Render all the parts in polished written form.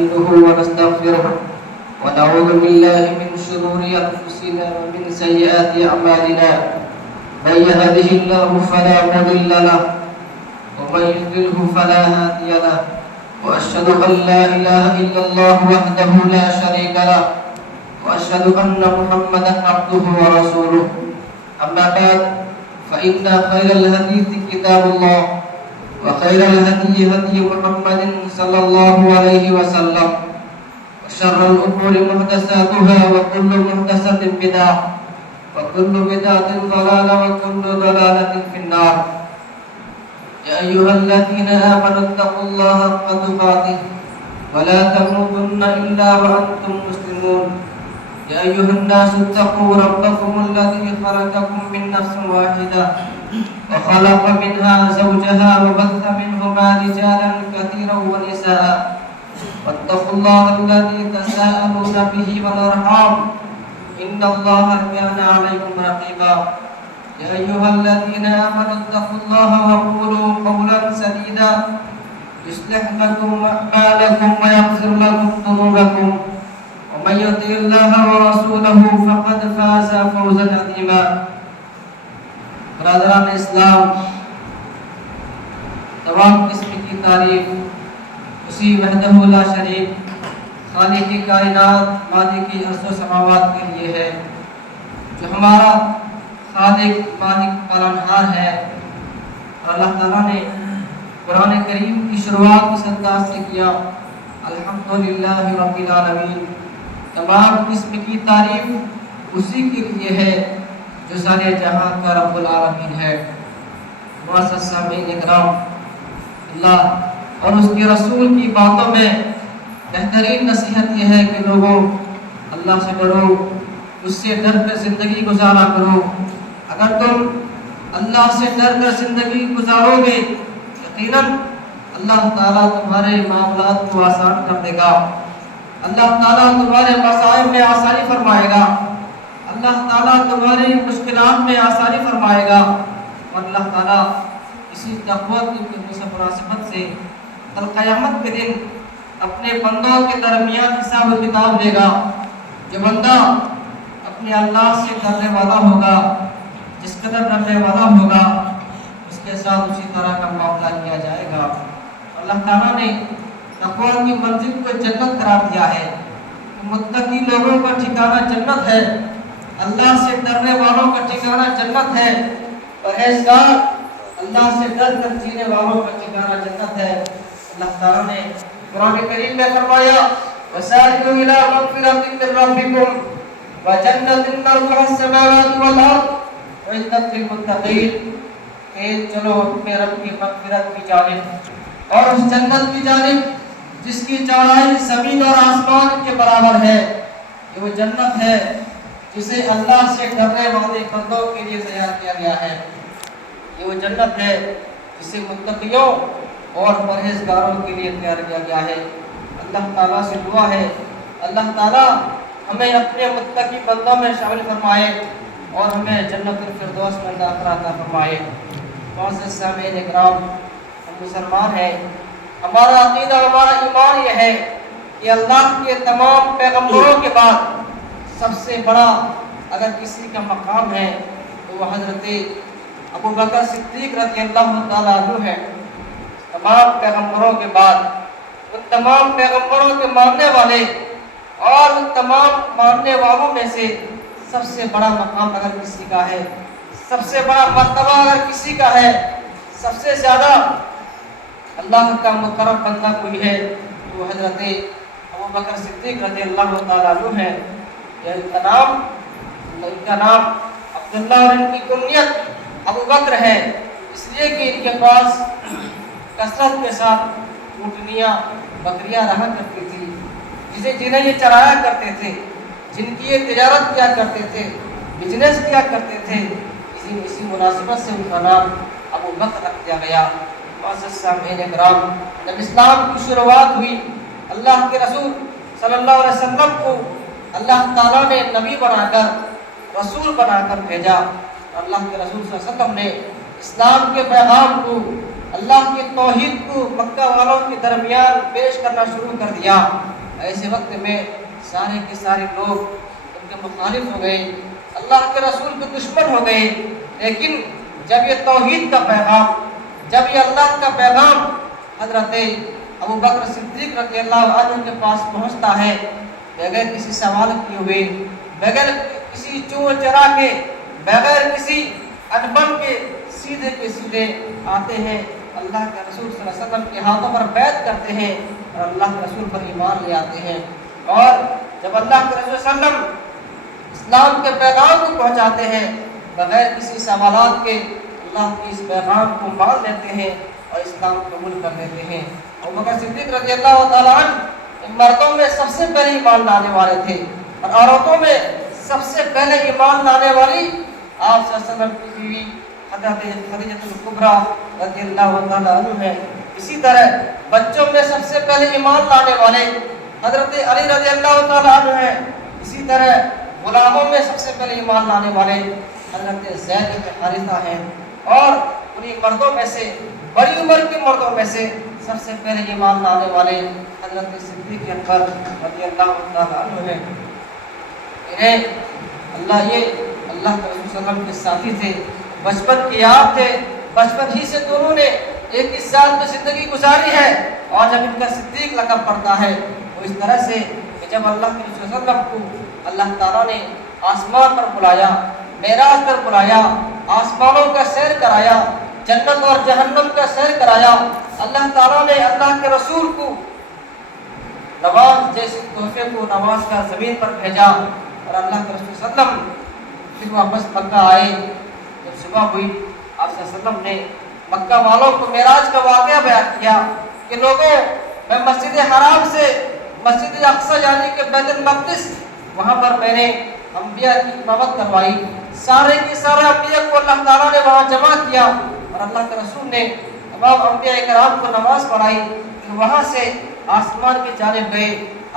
ونستعينه ونستغفره ونعوذ بالله من شرور أنفسنا ومن سيئات أعمالنا من يهده الله فلا مضل له ومن يضلله فلا هادي له وأشهد أن لا إله إلا الله وحده لا شريك له وأشهد أن محمدا عبده ورسوله أما بعد فإن خير الحديث كتاب الله وخير الهدي هدي محمد صلى الله عليه وسلم وشر الأمور محدثاتها وكل محدثة بدعة وكل بدعة ضلالة وكل ضلالة في النار. يا أيها الذين آمنوا اتقوا الله حق تقاته ولا تموتن إلا وأنتم مسلمون. يا أيها الناس اتقوا ربكم الذي خلقكم من نفس واحدة وخلق منها زوجها وبث منهما رجالا كثيرا ونساء واتقوا الله الذي تساءلون به والأرحام إن الله كان عليكم رقيبا. يا أيها الذين آمنوا اتقوا الله وقولوا قولا سديدا يصلح لكم أعمالكم ويغفر لكم ذنوبكم ومن يطع الله ورسوله فقد فاز فوزا عظيما. برادران اسلام، تمام قسم کی تعریف اسی وحدہ لا شریک خالق کائنات مالک ارض و سماوات کے لیے ہے، جو ہمارا خالق مالک پالنہار ہے. اور اللہ تعالیٰ نے قرآن کریم کی شروعات اس انداز سے کیا، الحمدللہ رب العالمین. تمام قسم کی تعریف اسی کے لیے ہے جو سارے جہاں کا رب العالمین ہے. معزز سامعین اکرام، اللہ اور اس کے رسول کی باتوں میں بہترین نصیحت یہ ہے کہ لوگوں اللہ سے ڈرو، اس سے ڈر کر زندگی گزارا کرو. اگر تم اللہ سے ڈر کر زندگی گزارو گے یقیناً اللہ تعالیٰ تمہارے معاملات کو آسان کر دے گا. اللہ تعالیٰ تمہارے مسائل میں آسانی فرمائے گا. اللہ تعالیٰ تمہاری مشکلات میں آسانی فرمائے گا. اور اللہ تعالیٰ اسی تقویٰ کی مناسبت سے کل قیامت کے دن اپنے بندوں کے درمیان حساب و کتاب لے گا. جو بندہ اپنے اللہ سے ڈرنے والا ہوگا، جس قدر ڈرنے والا ہوگا، اس کے ساتھ اسی طرح کا معاملہ کیا جائے گا. اللہ تعالیٰ نے تقویٰ کی منزل کو جنت قرار دیا ہے. متقی لوگوں کا ٹھکانہ جنت ہے، اللہ سے ڈرنے والوں کا ٹھکانہ جنت ہے، پرہیزگار اللہ سے ڈر کر جینے والوں کا ٹھکانہ جنت ہے. اللہ تعالیٰ نے قرآن کریم میں فرمایا وَسَارِعُوا إِلَىٰ مَغْفِرَةٍ مِّن رَّبِّكُمْ وَجَنَّةٍ عَرْضُهَا السَّمَاوَاتُ وَالْأَرْضُ أُعِدَّتْ لِلْمُتَّقِينَ. کہ چلو اپنے رب کی مغفرت کی جانب اور اس جنت کی جانب جس کی چوڑائی زمین اور آسمان کے برابر ہے. یہ وہ جنت ہے جسے اللہ سے ڈرنے والے بندوں کے لیے تیار کیا گیا ہے. یہ وہ جنت ہے جسے متقیوں اور پرہیزگاروں کے لیے تیار کیا گیا ہے. اللہ تعالیٰ سے دعا ہے اللہ تعالیٰ ہمیں اپنے متقی بندوں میں شامل فرمائے اور ہمیں جنت الفردوس میں داخلہ عطا فرمائے. معزز سامعین اکرام، ہم مسلمان ہیں. ہمارا عقیدہ، ہمارا ایمان یہ ہے کہ اللہ کے تمام پیغمبروں کے بعد سب سے بڑا اگر کسی کا مقام ہے تو وہ حضرت ابوبکر صدیق رضی اللہ تعالیٰ عنہ ہے. تمام پیغمبروں کے بعد ان تمام پیغمبروں کے ماننے والے اور ان تمام ماننے والوں میں سے سب سے بڑا مقام اگر کسی کا ہے، سب سے بڑا مرتبہ اگر کسی کا ہے، سب سے زیادہ اللہ کا مقرب بندہ کوئی ہے تو حضرت ابوبکر صدیق رضی اللہ تعالیٰ عنہ ہے. ان کا نام عبداللہ اور ان کی کنیت ابو بکر ہے، اس لیے کہ ان کے پاس کثرت کے ساتھ اونٹنیاں بکریاں رہا کرتی تھی جنہیں یہ چرایا کرتے تھے، جن کی یہ تجارت کیا کرتے تھے، بزنس کیا کرتے تھے. اسی مناسبت سے ان کا نام ابو بکر رکھ دیا گیا. معزز سامعین اکرام، جب اسلام کی شروعات ہوئی اللہ کے رسول صلی اللہ علیہ وسلم کو اللہ تعالیٰ نے نبی بنا کر رسول بنا کر بھیجا. اللہ کے رسول صلی اللہ علیہ وسلم نے اسلام کے پیغام کو، اللہ کی توحید کو مکہ والوں کے درمیان پیش کرنا شروع کر دیا. ایسے وقت میں سارے کے سارے لوگ ان کے مخالف ہو گئے، اللہ کے رسول کے دشمن ہو گئے۔ لیکن جب یہ توحید کا پیغام، جب یہ اللہ کا پیغام حضرت ابوبکر صدیق رضی اللہ عنہ کے پاس پہنچتا ہے، بغیر کسی سوال کیے ہوئے، بغیر کسی چور چرا کے، بغیر کسی انبن کے، سیدھے کے سیدھے آتے ہیں، اللہ کے رسول صلی اللہ علیہ وسلم کے ہاتھوں پر بیعت کرتے ہیں اور اللہ کے رسول پر ایمان لے آتے ہیں۔ اور جب اللہ کے رسول صلی اللہ علیہ وسلم اسلام کے پیغام کو پہنچاتے ہیں، بغیر کسی سوالات کے اللہ کے اس پیغام کو مان لیتے ہیں اور اسلام قبول کر لیتے ہیں۔ ابوبکر صدیق رضی اللہ تعالیٰ عنہ مردوں میں سب سے پہلے ایمان لانے والے تھے، اور عورتوں میں سب سے پہلے ایمان لانے والی آپ صلی اللہ علیہ وسلم کی بیوی حضرت خدیجہ الکبریٰ رضی اللہ تعالیٰ عنہ ہے۔ اسی طرح بچوں میں سب سے پہلے ایمان لانے والے حضرت علی رضی اللہ تعالیٰ عنہ ہیں۔ اسی طرح غلاموں میں سب سے پہلے ایمان لانے والے حضرت زید بن حارثہ ہیں، اور انہی مردوں میں سے، بڑی عمر کے مردوں میں سے سب سے پہلے ایمان لانے والے حضرت صدیق اکبر رضی اللہ تعالیٰ عنہ ہیں۔ انہیں اللہ کے رسول صلی اللہ علیہ وسلم کے ساتھی تھے، بچپن کے یار تھے، بچپن ہی سے دونوں نے ایک ہی ساتھ میں زندگی گزاری ہے، اور جب ان کا صدیق لقب پڑتا ہے وہ اس طرح سے کہ جب اللہ کے رسول صلی اللہ علیہ وسلم کو اللہ تعالیٰ نے آسمان پر بلایا، معراج پر بلایا، آسمانوں کا سیر کرایا، جنت اور جہنم کا سیر کرایا، اللہ تعالیٰ نے اللہ کے رسول کو نماز جیسے تحفے کو نماز کا زمین پر بھیجا، اور اللہ کے رسول صلی اللہ علیہ وسلم پھر واپس مکہ آئے۔ جب صبح ہوئی آپ صلی اللہ علیہ وسلم نے مکہ والوں کو معراج کا واقعہ بیان کیا کہ لوگوں، میں مسجد حرام سے مسجد اقصی یعنی کہ بیت المقدس، وہاں پر میں نے انبیاء کی امامت کروائی، سارے کے سارے انبیاء کو اللہ تعالیٰ نے وہاں جمع کیا، اور اللہ کے رسول نے تمام انبیاء کرام کو نماز پڑھائی۔ پھر وہاں سے آسمان کی جانب گئے،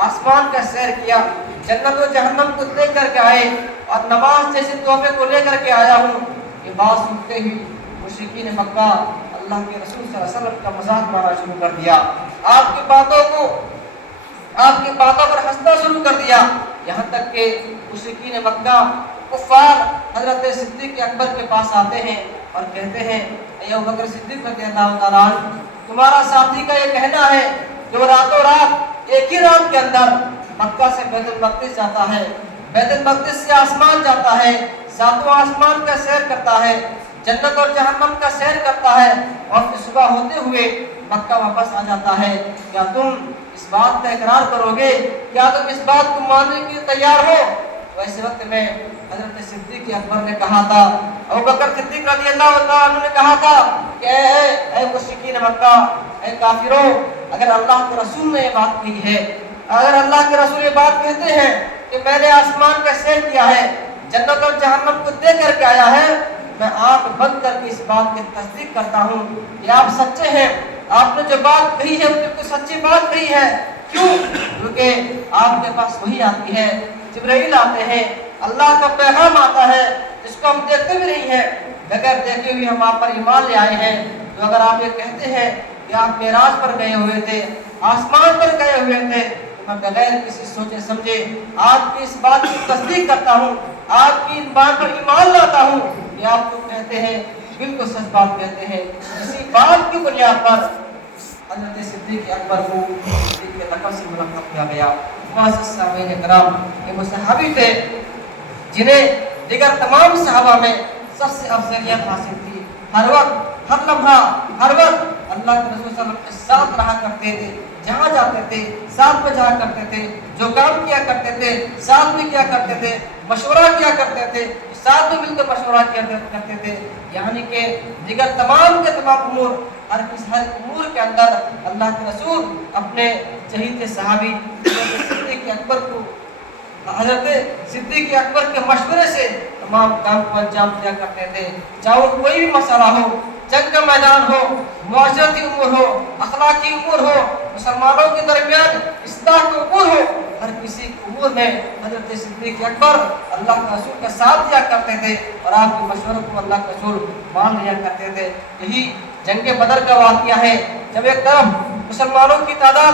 آسمان کا سیر کیا، جنت و جہنم کو دیکھ کر کے آئے، اور نماز جیسے تحفے کو لے کر کے آیا ہوں۔ یہ بات سنتے ہی مشرکین مکہ اللہ کے رسول صلی اللہ علیہ وسلم کا مذاق اڑانا شروع کر دیا، آپ کی باتوں پر ہنسنا شروع کر دیا، یہاں تک کہ مشرکین مکہ کفار حضرت صدیق اکبر کے پاس آتے ہیں اور کہتے ہیں، اے ابوبکر صدیق رضی اللہ تعالیٰ عنہ، تمہارا ساتھی کا یہ کہنا ہے کہ وہ راتوں رات ایک ہی رات کے اندر مکہ سے بیت المقدس جاتا ہے، بیت المقدس سے آسمان جاتا ہے، ساتواں آسمان کا سیر کرتا ہے، جنت اور جہنم کا سیر کرتا ہے، اور پھر صبح ہوتے ہوئے مکہ واپس آ جاتا ہے۔ کیا تم اس بات کا اقرار کرو گے؟ کیا تم اس بات کو ماننے کے لیے تیار ہو؟ ویسے وقت میں حضرت صدیق اکبر نے کہا تھا، ابوبکر صدیق رضی اللہ تعالیٰ عنہ نے کہا تھا کہ اے مشرکین مکہ، اے کافروں، اگر اللہ کے رسول نے یہ بات کہی ہے، اگر اللہ کے رسول یہ بات کہتے ہیں کہ میں نے آسمان کا سیر کیا ہے، جنت اور جہنم کو دیکھ کر کے آیا ہے، میں آنکھ بند کر کے اس بات کی تصدیق کرتا ہوں کہ آپ سچے ہیں، آپ نے جو بات کہی ہے وہ بالکل سچی بات کہی ہے۔ کیوں؟ کیونکہ آپ کے پاس وحی آتی ہے، جبرائیل آتے ہیں، اللہ کا پیغام آتا ہے جس کو ہم دیکھتے بھی نہیں ہیں، بغیر دیکھے ہوئے ہم آپ پر ایمان لے آئے ہیں۔ تو اگر آپ یہ کہتے ہیں کہ آپ معراج پر گئے ہوئے تھے، آسمان پر گئے ہوئے تھے، تو میں بغیر کسی سوچے سمجھے آپ کی اس بات کی تصدیق کرتا ہوں، آپ کی اس بات پر ایمان لاتا ہوں کہ آپ جو کہتے ہیں بالکل سچ بات کہتے ہیں۔ اسی بات کی بنیاد پر حضرت صدیق اکبر کو صدیق کے لقب سے ملقب کیا گیا۔ معزز سامعین کرام، یہ وہ صحابی تھے جنہیں دیگر تمام صحابہ میں سب سے افضلیت حاصل تھی۔ ہر وقت، ہر لمحہ، ہر وقت اللہ کے رسول صلی اللہ علیہ وسلم کے ساتھ رہا کرتے تھے، جہاں جاتے تھے ساتھ میں جہاں کرتے تھے، جو کام کیا کرتے تھے ساتھ میں کیا کرتے تھے، مشورہ کیا کرتے تھے ساتھ میں مل کر مشورہ کیا کرتے تھے، یعنی کہ دیگر تمام کے تمام امور، ہر امور کے اندر اللہ کے رسول اپنے چہیتے صحابی حضرت صدیق اکبر کو، حضرت صدیق اکبر کے مشورے سے تمام کام کو انجام دیا کرتے تھے۔ چاہے وہ کوئی بھی مسئلہ ہو، جنگ کا میدان ہو، معاشرتی امور ہو، اخلاقی امور ہو، مسلمانوں کے درمیان اصلاح کے امور ہو، ہر کسی امور میں حضرت صدیق اکبر اللہ کے رسول کا ساتھ دیا کرتے تھے، اور آپ کے مشوروں کو اللہ کے رسول مان لیا کرتے تھے۔ یہی جنگ بدر کا واقعہ ہے، جب ایک طرف مسلمانوں کی تعداد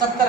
70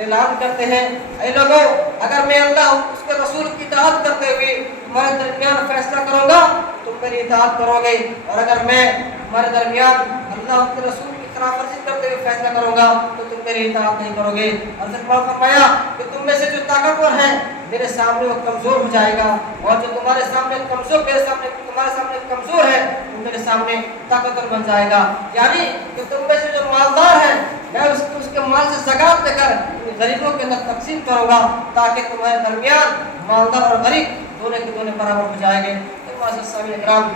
اعلان کرتے ہیں اے لوگوں اگر میں اللہ اس کے رسول کی اطاعت کرتے ہوئے تمہارے درمیان فیصلہ کروں گا تم میری اطاعت کرو گے اور اگر میں تمہارے درمیان اللہ اس کے رسول کی خلاف ورزی کرتے ہوئے فیصلہ کروں گا تو تم میری اطاعت نہیں کرو گے۔ اور پھر فرمایا کہ تم میں سے جو طاقتور ہے میرے سامنے وہ کمزور ہو جائے گا اور جو تمہارے سامنے کمزور تمہارے سامنے کمزور ہے وہ میرے سامنے طاقتور بن جائے گا۔ یعنی کہ تم میں سے جو مالدار ہے میں اس کے مال سے زکات لے کر غریبوں کے اندر تقسیم کروں گا تاکہ تمہارے درمیان مالدار اور غریب دونوں کے دونوں برابر ہو جائیں گے۔ صحابہ اکرام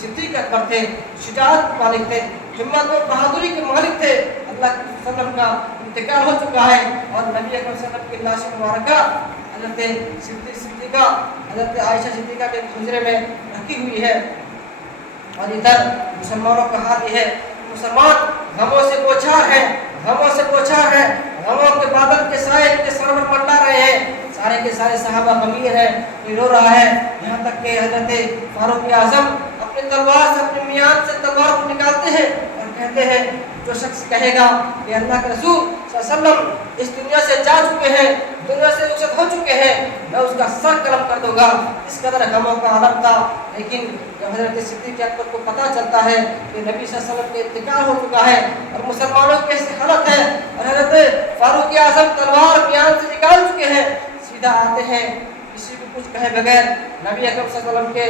صدیق اکبر تھے، شجاعت کے مالک تھے، ہمت اور بہادری کے مالک تھے۔ اللہ کے وسلم کا انتقال ہو چکا ہے اور نبی اکرم صلی اللہ علیہ وسلم کی لاش مبارکہ حضرت صدیقہ حضرت عائشہ صدیقہ کے حجرے میں رکھی ہوئی ہے۔ اور ادھر مسلمانوں کا حال یہ ہے مسلمان غموں سے پوچھار ہیں، غموں سے پوچھار ہیں، غموں کے بادل کے سائے ان کے سر پر منڈا رہے ہیں۔ سارے کے سارے صحابہ غمگین ہیں، کوئی رو رہا ہے، یہاں تک کہ حضرت فاروق اعظم اپنی تلوار سے اپنے میان سے تلوار کو نکالتے ہیں اور کہتے ہیں جو شخص کہے گا کہ اللہ کے رسول صلی اللہ علیہ وسلم اس دنیا سے جا چکے ہیں، دنیا سے رخصت ہو چکے ہیں، میں اس کا سر قلم کر دوں گا۔ اس قدر غموں کا عالم تھا، لیکن جب حضرت صدیق اکبر کو پتہ چلتا ہے کہ نبی صلی اللہ علیہ وسلم کے انتقال ہو چکا ہے اور مسلمانوں کی ایسی حالت ہے اور حضرت فاروق اعظم تلوار میان سے نکال چکے ہیں، سیدھا آتے ہیں کسی کو کچھ کہے بغیر نبی اکرم صلی اللہ علیہ وسلم کے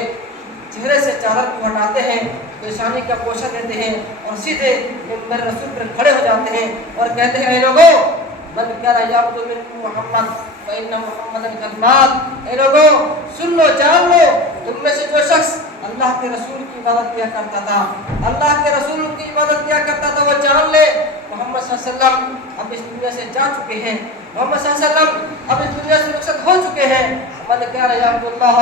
چہرے سے چادر کو ہٹاتے ہیں، پیشانی کا پوشہ دیتے ہیں اور سیدھے منبر رسول پر کھڑے ہو جاتے ہیں اور کہتے ہیں اے لوگوں من کان یعبد منکم محمد فإن محمدا قد مات۔ اے لوگوں سن لو جان لو تم میں سے جو شخص اللہ کے رسول کی عبادت کیا کرتا تھا، اللہ کے رسول کی عبادت کیا کرتا تھا، وہ جان لے محمد صلی اللہ علیہ وسلم اب اس دنیا سے جا چکے ہیں، محمد صلی اللہ علیہ وسلم اب اس دنیا سے رخصت ہو چکے ہیں۔ من کان یعبد اللہ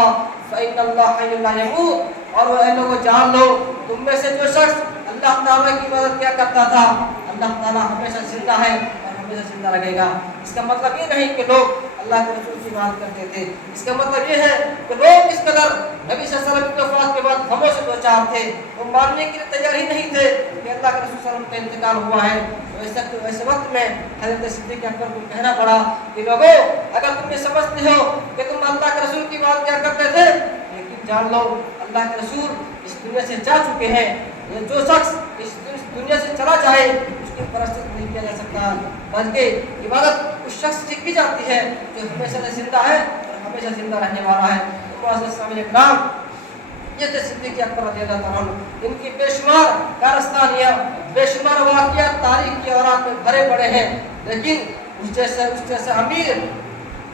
فإن اللہ حی لا یموت۔ اور وہ اے لوگوں جان لو تم میں سے جو شخص اللہ تعالیٰ کی عبادت کیا کرتا تھا اللہ تعالیٰ ہمیشہ زندہ ہے اور ہمیشہ زندہ رہے گا۔ اس کا مطلب یہ نہیں کہ لوگ اللہ کے رسول کی بات کرتے تھے، اس کا مطلب یہ ہے کہ لوگ اس قدر نبی صلی اللہ علیہ وسلم کی وفات کے بعد غموں سے دو چار تھے، وہ ماننے کے لیے تیار ہی نہیں تھے کہ اللہ کے رسول صلی اللہ علیہ وسلم کا انتقال ہوا ہے۔ ایسے وقت میں حضرت صدیق اکبر کو کہنا پڑا کہ لوگوں اگر تم یہ سمجھتے ہو کہ تم اللہ کے رسول کی بات کیا کرتے تھے لیکن جان لو اللہ کے رسول اس دنیا سے جا چکے ہیں، جو شخص اس دنیا سے چلا جائے اس کی پرستش نہیں کیا جا سکتا بلکہ عبادت اس شخص سے کی جاتی ہے جو ہمیشہ سے زندہ ہے اور ہمیشہ زندہ رہنے والا ہے۔ معزز سامعین کرام، یہ تھے صدیق اکبر رضی اللہ تعالیٰ عنہ، ان کی بے شمار کارستانیاں، بے شمار واقعات تاریخ کے اوراق میں بھرے پڑے ہیں، لیکن اس جیسے امیر،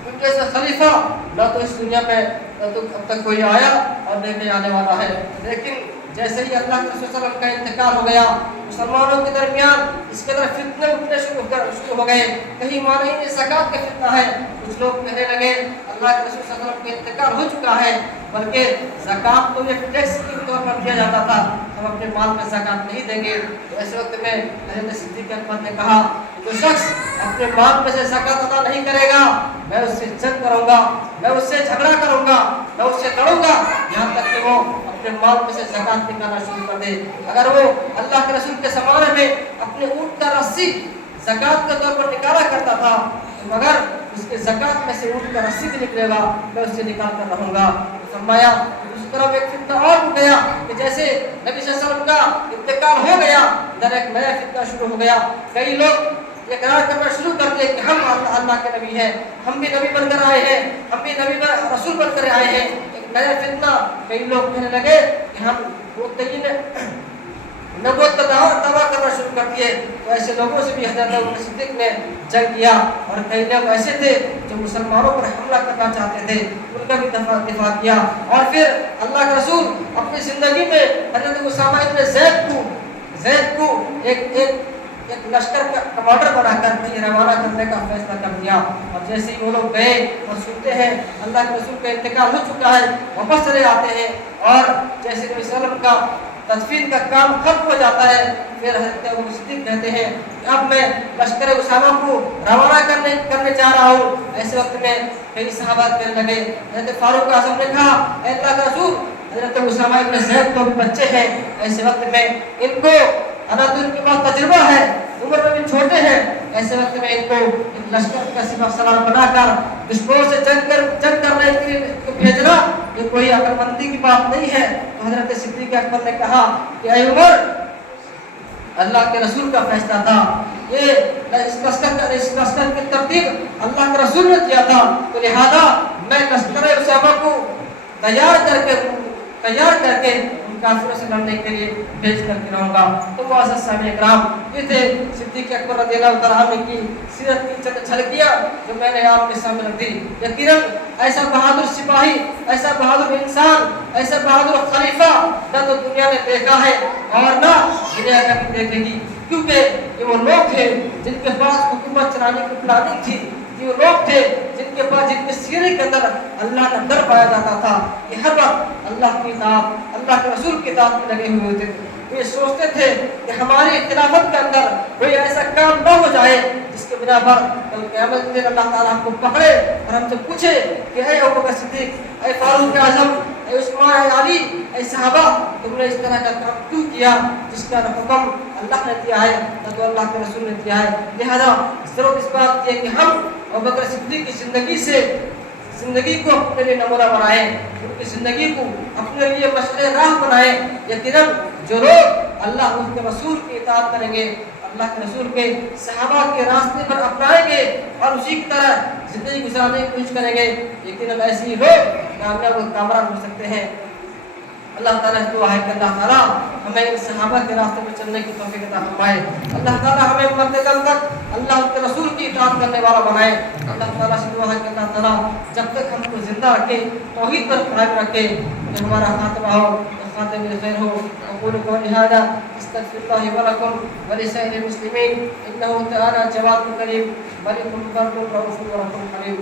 ان جیسے خلیفہ نہ تو اس دنیا میں نہ تو اب تک کوئی آیا اور نہ کوئی آنے والا ہے۔ لیکن جیسے ہی اللہ کے رسول صلی اللہ علیہ وسلم کا انتقال ہو گیا مسلمانوں کے درمیان اس قدر فتنے اٹھنے شروع ہو گئے، کہیں مانا ہی زکات کا فتنہ ہے، کچھ لوگ کہنے لگے اللہ کے رسول صلی اللہ علیہ وسلم کا انتقال ہو چکا ہے بلکہ زکات تو یہ ٹیکس کے طور پر دیا جاتا تھا، ہم اپنے مال میں زکات نہیں دیں گے۔ تو ایسے وقت میں حضرت صدیق اکبر نے کہا جو شخص اپنے مال میں سے زکات ادا نہیں کرے گا میں اس سے جنگ کروں گا، میں اس سے جھگڑا کروں گا، میں اس سے لڑوں گا یہاں تک کہ وہ اپنے مال میں سے زکات نکالنا شروع کر دے۔ اگر وہ اللہ کے رسول کے زمانے میں اپنے اونٹ کا رسی زکات کے طور پر نکالا کرتا تھا مگر اس کے زکات میں سے اونٹ کا رسی بھی نکلے گا میں اس سے نکال کر رہوں گا۔ فرمایا اس طرف ایک فتنہ اور ہو گیا کہ جیسے نبی صلی اللہ علیہ وسلم کا انتقال ہو گیا ادھر ایک نیا فتنہ شروع ہو گیا، کئی لوگ اقرار کرنا شروع کر دیا کہ ہم اللہ کے نبی ہیں، ہم بھی نبی بن کر آئے ہیں، ہم بھی نبی رسول بن کر آئے ہیں۔ ایک نیا فتنہ، کئی لوگ کہنے لگے کہ ہم نبوت کا دعویٰ کرنا شروع کر دیے۔ تو ایسے لوگوں سے بھی حضرت ابوبکر صدیق نے جنگ کیا اور کئی لوگ ایسے تھے جو مسلمانوں پر حملہ کرنا چاہتے تھے، ان کا بھی دفاع کیا۔ اور پھر اللہ کے رسول اپنی زندگی میں حضرت اسامہ ابن زید کو ایک لشکر کا کمانڈر بنا کر کہیں روانہ کرنے کا فیصلہ کر دیا۔ اور جیسے ہی وہ لوگ گئے اور سنتے ہیں اللہ کے رسول کا انتقال ہو چکا ہے واپس چلے آتے ہیں اور جیسے نبی صلی اللہ علیہ وسلم کا تدفین کا کام ختم ہو جاتا ہے پھر حضرت ابوبکر صدیق کہتے ہیں کہ اب میں لشکر اسامہ کو روانہ کرنے جا رہا ہوں۔ ایسے وقت میں کئی صحابہ کہنے لگے، حضرت فاروق اعظم نے کہا اے اللہ کا رسول حضرت اسامہ ابن زید تو بھی بچے ہیں، ایسے وقت میں ان کو حالانکہ ان کے پاس تجربہ ہے، عمر میں بھی چھوٹے ہیں، ایسے وقت میں ان کو ایک لشکر کا سپہ سالار بنا کر دشمنوں سے جنگ کرنے کے لیے بھیجنا یہ کوئی عقل مندی کی بات نہیں ہے. تو حضرت صدیق اکبر نے کہا کہ اے عمر، اللہ کے رسول کا فیصلہ تھا، یہ اس لشکر کی ترتیب اللہ کے رسول نے کیا تھا، تو لہذا میں لشکر اسامہ کو تیار کر کے ان کافروں سے لڑنے کے لیے بھیج کر کے رہوں گا. تو معزز سامعین کرام، یہ تھے صدیق اکبر رضی اللہ تعالیٰ عنہ کی سیرت کی چند جھلکیاں جو میں نے آپ کے سامنے رکھ دی. یقیناً ایسا بہادر سپاہی، ایسا بہادر انسان، ایسا بہادر خلیفہ نہ تو دنیا نے دیکھا ہے اور نہ دنیا کبھی دیکھے گی، کیونکہ یہ وہ لوگ تھے جن کے پاس حکومت چلانے کی پلاننگ تھی. یہ وہ لوگ تھے جن کے سینے کے اندر اللہ کا ڈر پایا جاتا تھا کہ ہر وقت اللہ کی اطاعت، اللہ کے رسول کی اطاعت میں لگے ہوئے ہوتے تھے. یہ سوچتے تھے کہ ہماری خلافت کے اندر کوئی ایسا کام نہ ہو جائے جس کے بنا پر کل قیامت کے دن اللہ تعالیٰ ہم کو پکڑے اور ہم سے پوچھے کہ اے ابوبکر صدیق، اے فاروق اعظم، اے عثمان، اے علی، اے صحابہ، تم نے اس طرح کا کام کیوں کیا جس کا حکم اللہ نے دیا ہے نہ تو اللہ کے رسول نے دیا ہے. لہذا ضرورت اس بات کی ہے کہ ہم ابوبکر صدیق کی زندگی کو اپنے لیے نمونہ بنائیں، ان کی زندگی کو اپنے لیے مشعل راہ بنائیں. یقیناً جو لوگ اللہ اس کے رسول کی اطاعت کریں گے، اللہ کے رسول کے صحابہ کے راستے پر اپنائیں گے اور اسی کی طرح زندگی گزارنے کی کوشش کریں گے، یقیناً ایسے لوگ کامیاب و کامران ہو سکتے ہیں. اللہ تعالیٰ سے دعا ہے کہ اللہ تعالیٰ ہمیں ان صحابہ کے راستے پر چلنے کی توفیق عطا فرمائے. اللہ تعالیٰ ہمیں مرتے دم تک اللہ کے رسول کی اطاعت کرنے والا بنائے. اللہ تعالیٰ سے دعا ہے کہ اللہ تعالیٰ جب تک ہم کو زندہ رکھے، توحید پر قائم رکھے، کہ ہمارا خاتمہ ہو خاتم الخیر ہو. اقول قولی هذا استغفر الله ولكم ولسائر المسلمين انه تعالى جواد كريم ملك بر رؤوف رحيم.